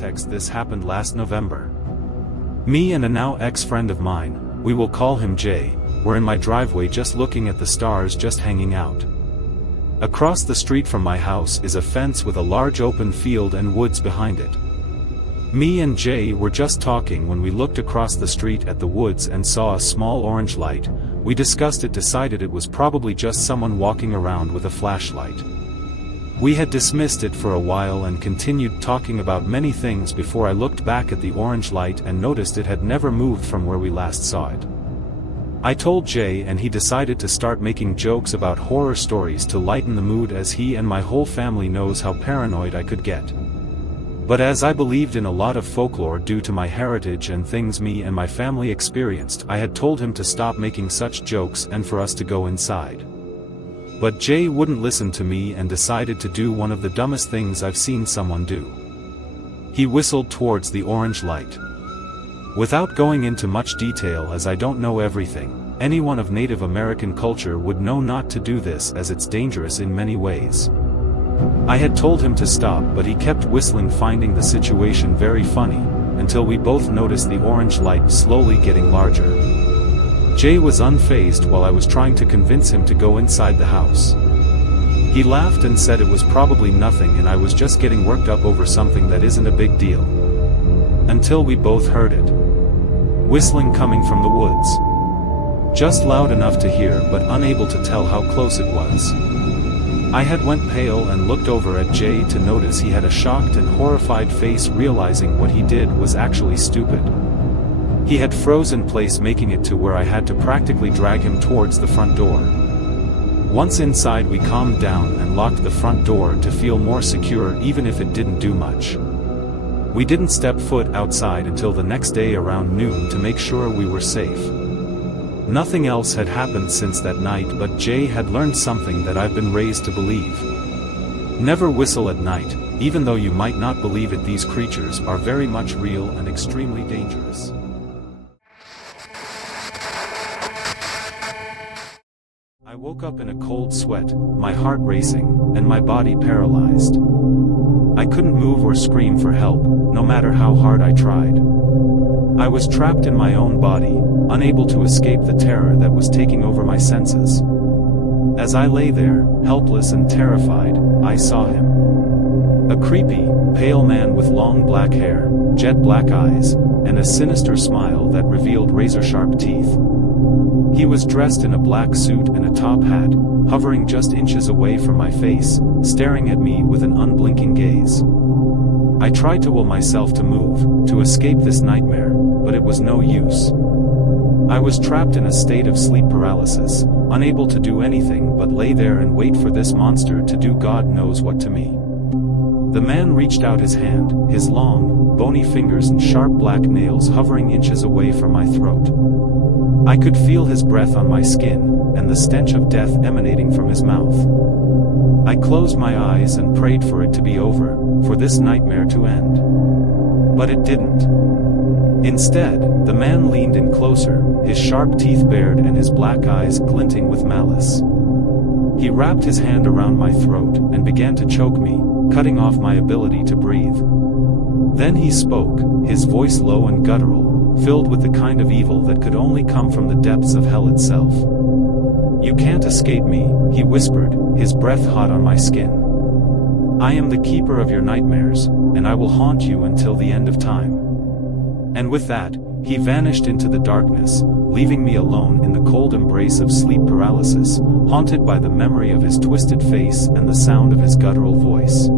context, this happened last November. Me and a now ex-friend of mine, we will call him Jay, were in my driveway just looking at the stars, just hanging out. Across the street from my house is a fence with a large open field and woods behind it. Me and Jay were just talking when we looked across the street at the woods and saw a small orange light. We discussed it, decided it was probably just someone walking around with a flashlight. We had dismissed it for a while and continued talking about many things before I looked back at the orange light and noticed it had never moved from where we last saw it. I told Jay and he decided to start making jokes about horror stories to lighten the mood, as he and my whole family knows how paranoid I could get. But as I believed in a lot of folklore due to my heritage and things me and my family experienced, I had told him to stop making such jokes and for us to go inside. But Jay wouldn't listen to me and decided to do one of the dumbest things I've seen someone do. He whistled towards the orange light. Without going into much detail, as I don't know everything, anyone of Native American culture would know not to do this, as it's dangerous in many ways. I had told him to stop, but he kept whistling, finding the situation very funny, until we both noticed the orange light slowly getting larger. Jay was unfazed while I was trying to convince him to go inside the house. He laughed and said it was probably nothing and I was just getting worked up over something that isn't a big deal. Until we both heard it. Whistling coming from the woods. Just loud enough to hear but unable to tell how close it was. I had went pale and looked over at Jay to notice he had a shocked and horrified face, realizing what he did was actually stupid. He had frozen place, making it to where I had to practically drag him towards the front door. Once inside, we calmed down and locked the front door to feel more secure, even if it didn't do much. We didn't step foot outside until the next day around noon to make sure we were safe. Nothing else had happened since that night, but Jay had learned something that I've been raised to believe. Never whistle at night, even though you might not believe it. These creatures are very much real and extremely dangerous. I woke up in a cold sweat, my heart racing, and my body paralyzed. I couldn't move or scream for help, no matter how hard I tried. I was trapped in my own body, unable to escape the terror that was taking over my senses. As I lay there, helpless and terrified, I saw him. A creepy, pale man with long black hair, jet black eyes, and a sinister smile that revealed razor-sharp teeth. He was dressed in a black suit and a top hat, hovering just inches away from my face, staring at me with an unblinking gaze. I tried to will myself to move, to escape this nightmare, but it was no use. I was trapped in a state of sleep paralysis, unable to do anything but lay there and wait for this monster to do God knows what to me. The man reached out his hand, his long, bony fingers and sharp black nails hovering inches away from my throat. I could feel his breath on my skin, and the stench of death emanating from his mouth. I closed my eyes and prayed for it to be over, for this nightmare to end. But it didn't. Instead, the man leaned in closer, his sharp teeth bared and his black eyes glinting with malice. He wrapped his hand around my throat and began to choke me, cutting off my ability to breathe. Then he spoke, his voice low and guttural, filled with the kind of evil that could only come from the depths of hell itself. "You can't escape me," he whispered, his breath hot on my skin. "I am the keeper of your nightmares, and I will haunt you until the end of time." And with that, he vanished into the darkness, leaving me alone in the cold embrace of sleep paralysis, haunted by the memory of his twisted face and the sound of his guttural voice.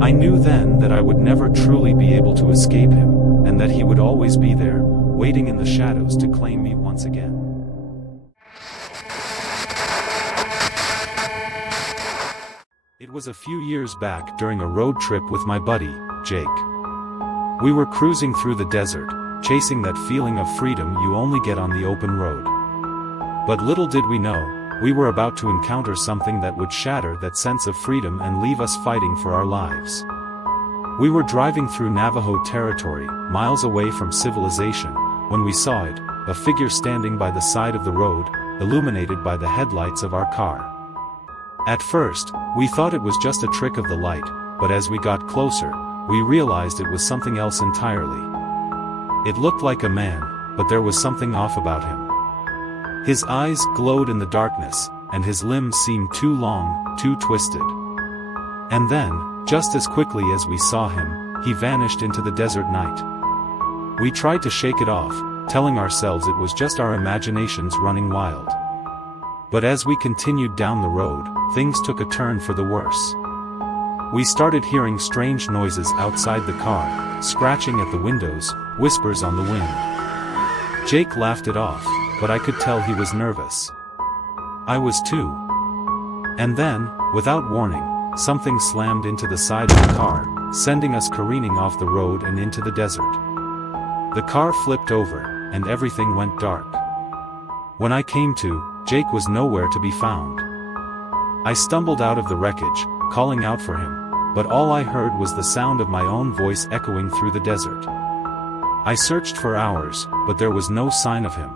I knew then that I would never truly be able to escape him, and that he would always be there, waiting in the shadows to claim me once again. It was a few years back during a road trip with my buddy, Jake. We were cruising through the desert, chasing that feeling of freedom you only get on the open road. But little did we know, we were about to encounter something that would shatter that sense of freedom and leave us fighting for our lives. We were driving through Navajo territory, miles away from civilization, when we saw it, a figure standing by the side of the road, illuminated by the headlights of our car. At first, we thought it was just a trick of the light, but as we got closer, we realized it was something else entirely. It looked like a man, but there was something off about him. His eyes glowed in the darkness, and his limbs seemed too long, too twisted. And then, just as quickly as we saw him, he vanished into the desert night. We tried to shake it off, telling ourselves it was just our imaginations running wild. But as we continued down the road, things took a turn for the worse. We started hearing strange noises outside the car, scratching at the windows, whispers on the wind. Jake laughed it off, but I could tell he was nervous. I was too. And then, without warning, something slammed into the side of the car, sending us careening off the road and into the desert. The car flipped over, and everything went dark. When I came to, Jake was nowhere to be found. I stumbled out of the wreckage, calling out for him, but all I heard was the sound of my own voice echoing through the desert. I searched for hours, but there was no sign of him.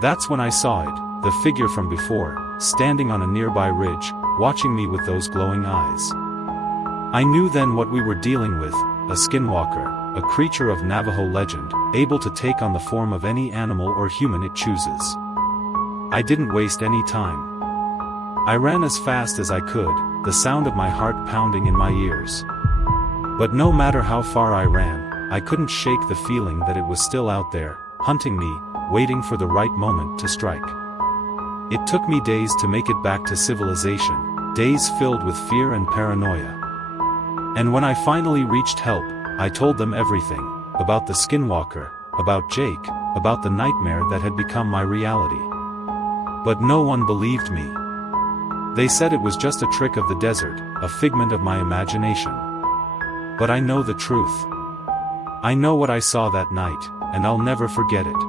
That's when I saw it, the figure from before, standing on a nearby ridge, watching me with those glowing eyes. I knew then what we were dealing with, a skinwalker, a creature of Navajo legend, able to take on the form of any animal or human it chooses. I didn't waste any time. I ran as fast as I could, the sound of my heart pounding in my ears. But no matter how far I ran, I couldn't shake the feeling that it was still out there, hunting me, waiting for the right moment to strike. It took me days to make it back to civilization, days filled with fear and paranoia. And when I finally reached help, I told them everything, about the skinwalker, about Jake, about the nightmare that had become my reality. But no one believed me. They said it was just a trick of the desert, a figment of my imagination. But I know the truth. I know what I saw that night, and I'll never forget it.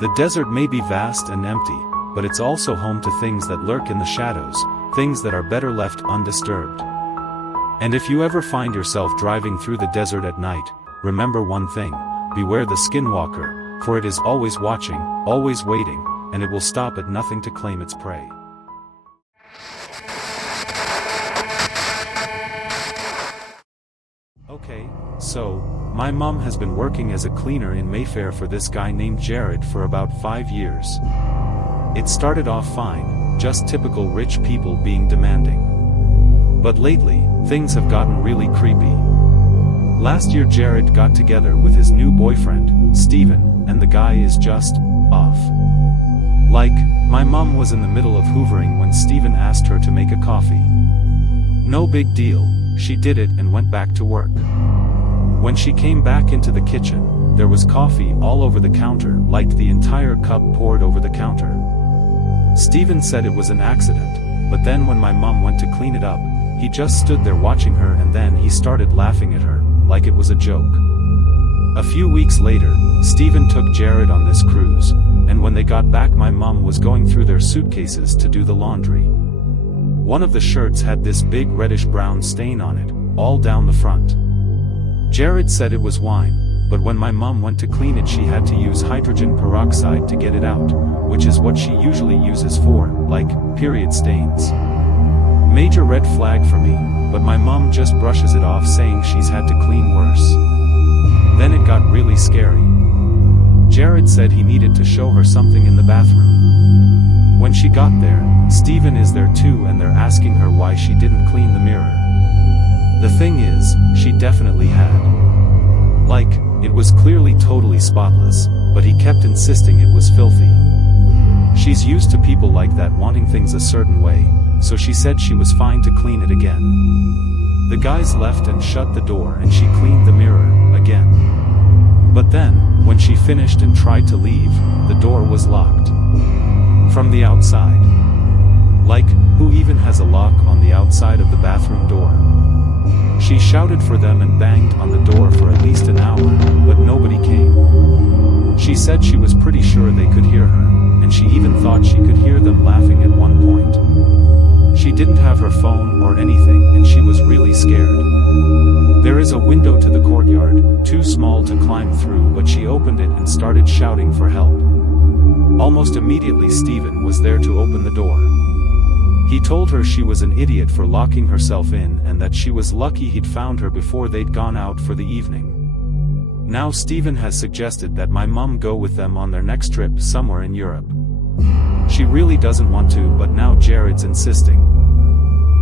The desert may be vast and empty, but it's also home to things that lurk in the shadows, things that are better left undisturbed. And if you ever find yourself driving through the desert at night, remember one thing: beware the skinwalker, for it is always watching, always waiting, and it will stop at nothing to claim its prey. Okay, so, my mom has been working as a cleaner in Mayfair for this guy named Jared for about 5 years. It started off fine, just typical rich people being demanding. But lately, things have gotten really creepy. Last year Jared got together with his new boyfriend, Steven, and the guy is just off. Like, my mom was in the middle of hoovering when Steven asked her to make a coffee. No big deal, she did it and went back to work. When she came back into the kitchen, there was coffee all over the counter, like the entire cup poured over the counter. Steven said it was an accident, but then when my mom went to clean it up, he just stood there watching her, and then he started laughing at her, like it was a joke. A few weeks later, Steven took Jared on this cruise, and when they got back my mom was going through their suitcases to do the laundry. One of the shirts had this big reddish-brown stain on it, all down the front. Jared said it was wine, but when my mom went to clean it she had to use hydrogen peroxide to get it out, which is what she usually uses for, like, period stains. Major red flag for me, but my mom just brushes it off saying she's had to clean worse. Then it got really scary. Jared said he needed to show her something in the bathroom. When she got there, Steven is there too and they're asking her why she didn't clean the mirror. The thing is, she definitely had. Like, it was clearly totally spotless, but he kept insisting it was filthy. She's used to people like that wanting things a certain way, so she said she was fine to clean it again. The guys left and shut the door and she cleaned the mirror, again. But then, when she finished and tried to leave, the door was locked. From the outside. Like, who even has a lock on the outside of the bathroom door? She shouted for them and banged on the door for at least an hour, but nobody came. She said she was pretty sure they could hear her, and she even thought she could hear them laughing at one point. She didn't have her phone or anything and she was really scared. There is a window to the courtyard, too small to climb through, but she opened it and started shouting for help. Almost immediately Steven was there to open the door. He told her she was an idiot for locking herself in and that she was lucky he'd found her before they'd gone out for the evening. Now Stephen has suggested that my mum go with them on their next trip somewhere in Europe. She really doesn't want to, but now Jared's insisting.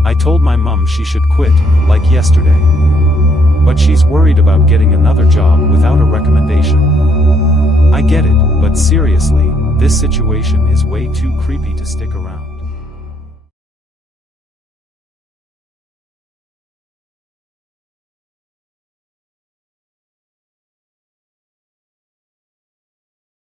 I told my mum she should quit, like yesterday. But she's worried about getting another job without a recommendation. I get it, but seriously, this situation is way too creepy to stick around.